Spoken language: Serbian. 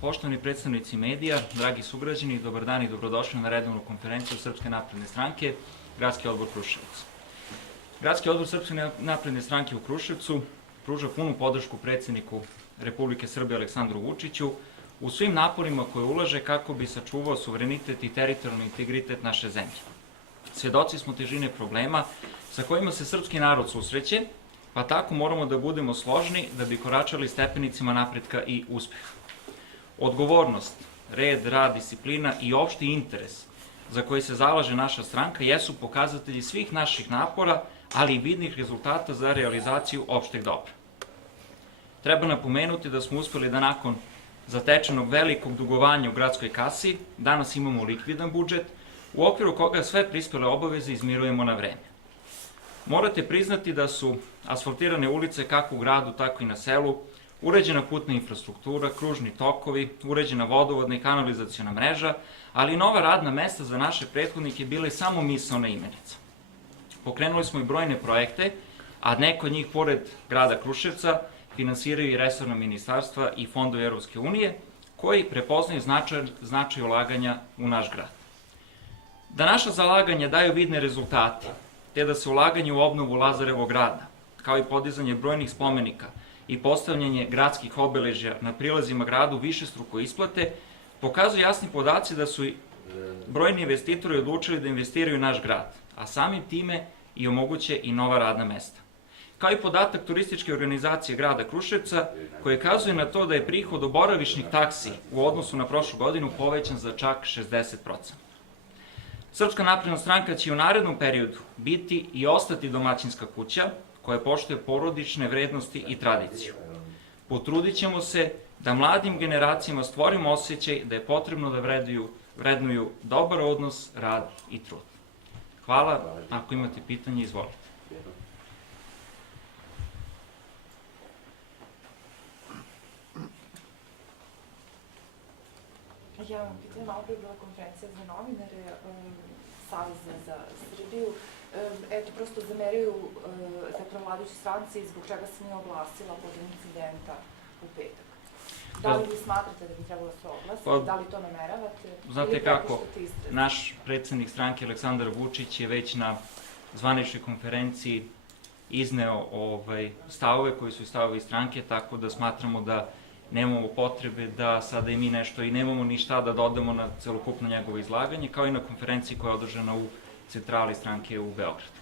Poštovani predstavnici medija, dragi sugrađani, dobar dan i dobrodošli na redovnu konferenciju Srpske napredne stranke, Gradski odbor Kruševac. Gradski odbor Srpske napredne stranke u Kruševcu pruža punu podršku predsjedniku Republike Srbije Aleksandru Vučiću u svim naporima koje ulaže kako bi sačuvao suverenitet i teritorijalni integritet naše zemlje. Svedoci smo težine problema sa kojima se srpski narod susreće, pa tako moramo da budemo složni da bi koračali stepenicima napretka i uspeha. Odgovornost, red, rad, disciplina i opšti interes za koji se zalaže naša stranka jesu pokazatelji svih naših napora, ali i vidnih rezultata za realizaciju opšteg dobra. Treba napomenuti da smo uspeli da nakon zatečenog velikog dugovanja u gradskoj kasi danas imamo likvidan budžet, u okviru koga sve prispele obaveze izmirujemo na vreme. Morate priznati da su asfaltirane ulice kako u gradu, tako i na selu, uređena putna infrastruktura, kružni tokovi, uređena vodovodna i kanalizaciona mreža, ali i nova radna mesta za naše prethodnike bile samo misaona imenica. Pokrenuli smo i brojne projekte, a neko od njih, pored grada Kruševca, finansiraju i resorna ministarstva i fondovi Evropske unije, koji prepoznaju značaj ulaganja u naš grad. Da naša zalaganja daju vidne rezultate, te da se ulaganje u obnovu Lazarevog grada, kao i podizanje brojnih spomenika i postavljanje gradskih obeležja na prilazima gradu višestruko isplate, pokazuju jasni podaci da su brojni investitori odlučili da investiraju u naš grad, a samim time i omoguće i nova radna mesta. Kao i podatak turističke organizacije grada Kruševca, koji kazuje na to da je prihod od boravišnih taksi u odnosu na prošlu godinu povećan za čak 60%. Srpska napredna stranka će u narednom periodu biti i ostati domaćinska kuća koja poštuje porodične vrednosti i tradiciju. Potrudit ćemo se da mladim generacijama stvorimo osjećaj da je potrebno da vrednuju dobar odnos, rad i trud. Hvala, ako imate pitanje, izvolite. Ja vam pitam, malo prije bila konferencija za novinare, Saveza za Srbiju, eto, prosto zameraju vladajući stranci zbog čega se nije oglasila povodom incidenta u petak. Da li vi smatrate da bi trebalo da se oglasi? Da li to nameravate? Znate kako, naš predsjednik stranke Aleksandar Vučić je već na zvaničnoj konferenciji izneo stavove koji su stavovi stranke, tako da smatramo da nemamo potrebe da sada i mi nešto i nemamo ni šta da dodamo na celokupno njegovo izlaganje, kao i na konferenciji koja je održana u centrali stranke u Beogradu.